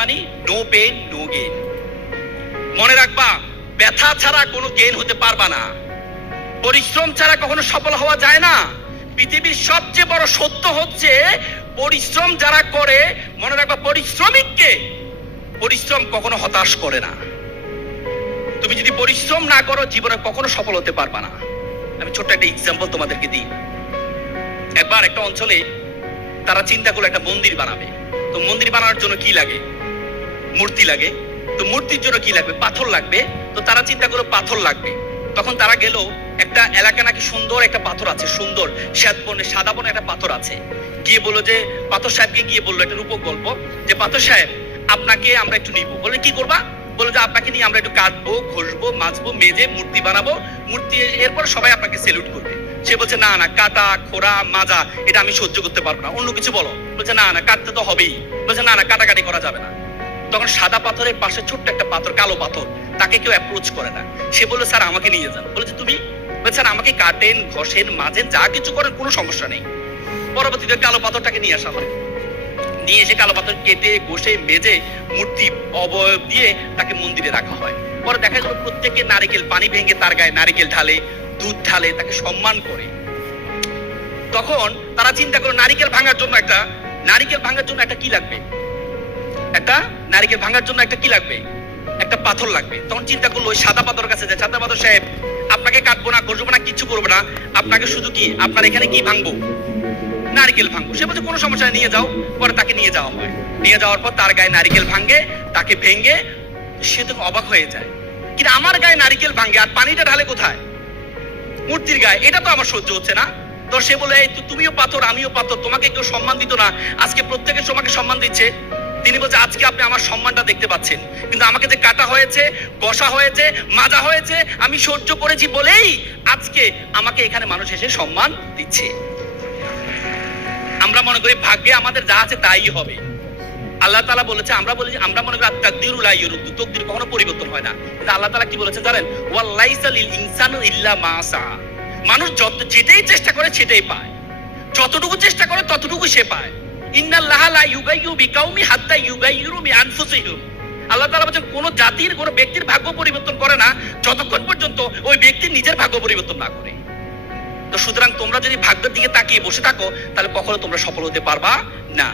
মানে no pen no gain. মনে রাখবা, ব্যথা ছাড়া কোনো গেইন হতে পারবা না। পরিশ্রম ছাড়া কখনো সফল হওয়া যায় না। পৃথিবীর সবচেয়ে বড় সত্য হচ্ছে পরিশ্রম যারা করে, মনে রাখবা পরিশ্রমিককে পরিশ্রম কখনো হতাশ করে না। তুমি যদি পরিশ্রম না করো জীবনে কখনো সফল হতে পারবা না। আমি ছোট্ট একটা এক্সাম্পল তোমাদেরকে দিই। একবার একটা অঞ্চলে তারা চিন্তা করলো একটা মন্দির বানাবে। তো মন্দির বানানোর জন্য কি লাগে? মূর্তি লাগে। তো মূর্তির জন্য কি লাগবে? পাথর লাগবে। তো তারা চিন্তা করলো পাথর লাগবে। তখন তারা গেল, একটা এলাকা নাকি সুন্দর একটা পাথর আছে, সুন্দর শ্বেত বর্ণের সাদা বর্ণের একটা পাথর আছে। গিয়ে বললো যে পাথর সাহেবকে গিয়ে বললো একটা রূপক গল্প, যে পাথর সাহেব আপনাকে আমরা একটু নিব। বলে কি করবা? বলে যে আপনাকে নিয়ে আমরা একটু কাটবো, ঘষবো, মাজবো, মেজে মূর্তি বানাবো। মূর্তি এরপর সবাই আপনাকে সেলুট করবে। সে বলছে না না, কাটা খোরা মাজা এটা আমি সহ্য করতে পারবো না, অন্য কিছু বলো। বলছে না না, কাটতে তো হবেই। বলছে না না, কাটাকাটি করা যাবে না। তখন সাদা পাথরের পাশে ছোট্ট একটা পাথর, কালো পাথর, তাকে কেউ অ্যাপ্রোচ করে না। সে বললো স্যার আমাকে নিয়ে যান। বলেছে তুমি? বলছে স্যার আমাকে কাটেন, ঘষেন, মাজেন, যা কিছু করেন কোনো সমস্যা নেই। পরবর্তীতে কালো পাথরটাকে নিয়ে আসা হয়। নিয়ে এসে কালো পাথর কেটে ঘষে মেজে মূর্তি অবয়ব দিয়ে তাকে মন্দিরে রাখা হয়। পরে দেখা গেল প্রত্যেকে নারিকেল পানি ভেঙে তার গায়ে নারিকেল ঢালে, দুধ ঢালে, তাকে সম্মান করে। তখন তারা চিন্তা করলো নারিকেল ভাঙার জন্য একটা কি লাগবে? একটা নারিকেল ভাঙার জন্য একটা কি লাগবে? একটা পাথর লাগবে। তখন চিন্তা করলো ওই সাদা পাথর কাছে যায়, সাদা পাথর সাহেব আপনাকে কাটবো না, ঘষবো না, কিচ্ছু করবো না, আপনাকে শুধু কি আপনার এখানে কি ভাঙবো? নারিকেল ভাঙবো। সে বলছে কোনো সমস্যা নিয়ে যাও। পরে তাকে নিয়ে যাওয়া হয়। নিয়ে যাওয়ার পর তার গায়ে নারিকেল ভাঙে, তাকে ভেঙে। সে তো অবাক হয়ে যায়, কিন্তু আমার গায়ে নারিকেল ভাঙে আর পানিটা ঢালে কোথায়? মূর্তির গায়ে। এটা তো আমার সহ্য হচ্ছে না। তো সে বলে তুমিও পাথর আমিও পাথর, তোমাকে কেউ সম্মান দিত না, আজকে প্রত্যেকে তোমাকে সম্মান দিচ্ছে। তিনি বলছে আজকে আপনি আমার সম্মানটা দেখতে পাচ্ছেন, কিন্তু আমাকে যে কাটা হয়েছে, কষা হয়েছে, মাজা হয়েছে, আমি সহ্য করেছি বলেই আজকে আমাকে এখানে মানুষ এসে সম্মান দিচ্ছে। আমরা মনে করি ভাগ্যে আমাদের যা আছে তাই হবে। আল্লাহ তাআলা বলেছে, আমরা মনে করি তাকদীরু লা ইউরদ্দু, তাকদীর কখনো পরিবর্তন হয় না। কিন্তু আল্লাহ তাআলা কি বলেছে জানেন? ওয়ালাইসা লিল ইনসানু ইল্লা মা সা। মানুষ যেটাই চেষ্টা করে সেটাই পায়, যতটুকু চেষ্টা করে ততটুকু সে পায়। ইন্নাল্লাহা লা ইউগাইয়িরু বিকাউমি হাত্তা ইউগাইয়িরু বিআনফুসিহিম। আল্লাহ তাআলা বলেন কোন জাতির, কোন ব্যক্তির ভাগ্য পরিবর্তন করে না যতক্ষণ পর্যন্ত ওই ব্যক্তি নিজের ভাগ্য পরিবর্তন না করে। তো সুতরাং তোমরা যদি ভাগ্যের দিকে তাকিয়ে বসে থাকো তাহলে কখনো তোমরা সফল হতে পারবা না।